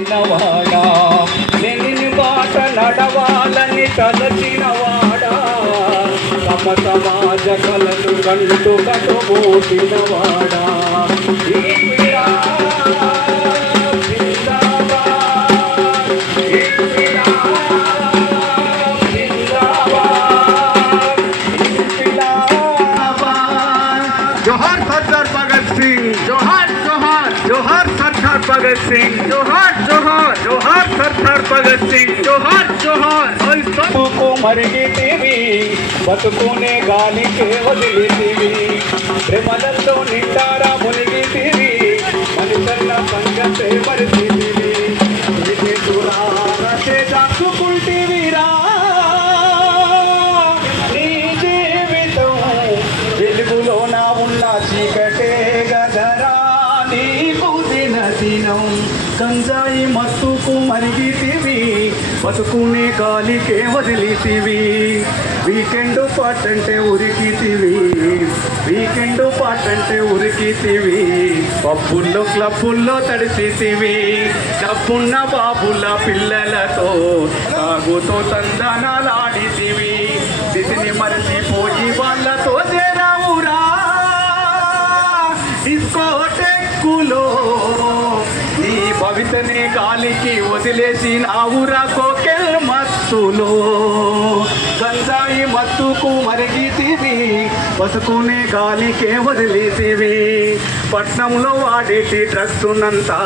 వాడా లెనిన్ బాట నడవాలని తలచినవాడా తమ సమాజ కలను కంటూ కట్టుబోటినవాడా जोहार सरदार भगत सिंह, जोहार जोहार जोहार सरदार भगत सिंह, जोहार जोहार जोहार सरदार भगत सिंह, जोहार जोहार। బతుకు మరిగితివి బతుకునే గాలికే వదిలితివి ప్రేమలలో నిండారా మునిగితివి మనిషన్న సంగతే మరిచితివి దాచుకుంటివిరా నీ జీవితం వెలుగులోన ఉన్న చీకటే గదరా నీకు దినం గంజాయి మత్తుకు మరిగితివి బతుకునే గాలికే వదిలితివి వీకెండ్ పాటంటే ఉరికితివి వీకెండ్ పాటంటే ఉరికితివి పబ్బుల్లో క్లబ్బుల్లో తడిసితివి డబ్బున్న బాబుల పిల్లలతో తాగుతో తందనాలాడితివి దిశని మరచిపోయి వాళ్ళతో చేరావురా డిస్కోటెక్కులో నీ భవితనే గాలికి వదిలేసి నావురా కోకెల్ మత్తులో గంజాయి మత్తుకు మరిగితివి బతుకునే గాలికే వదిలేతివి పట్నంలో వాడేటి డ్రగ్సునంతా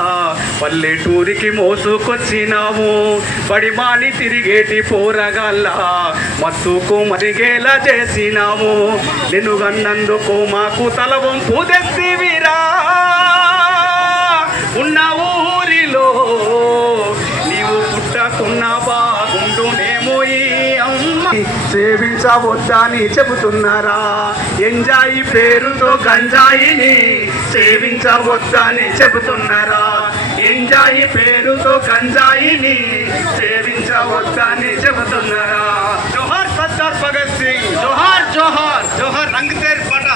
పల్లెటూరికి మోసుకొచ్చినావు పడిమాని తిరిగేటి పోరగాళ్ళ మత్తుకు మరిగేలా చేసినావు నిన్ను గన్నందుకు మాకు తల వంపు తెస్తివిరా ఉన్న ఊరిలో నీవు పుట్టకున్న బాగుండునేమో ఈ అమ్మ సేవించవద్దని చెబుతున్నారా ఎంజాయి పేరుతో గంజాయిని సేవించవద్దని చెబుతున్నారా ఎంజాయి పేరుతో గంజాయిని సేవించవద్దని చెబుతున్నారా జోహార్ సర్దార్ భగత్ సింగ్ జోహార్ జోహార్ జోహార్ రంగ్ తేర్ పట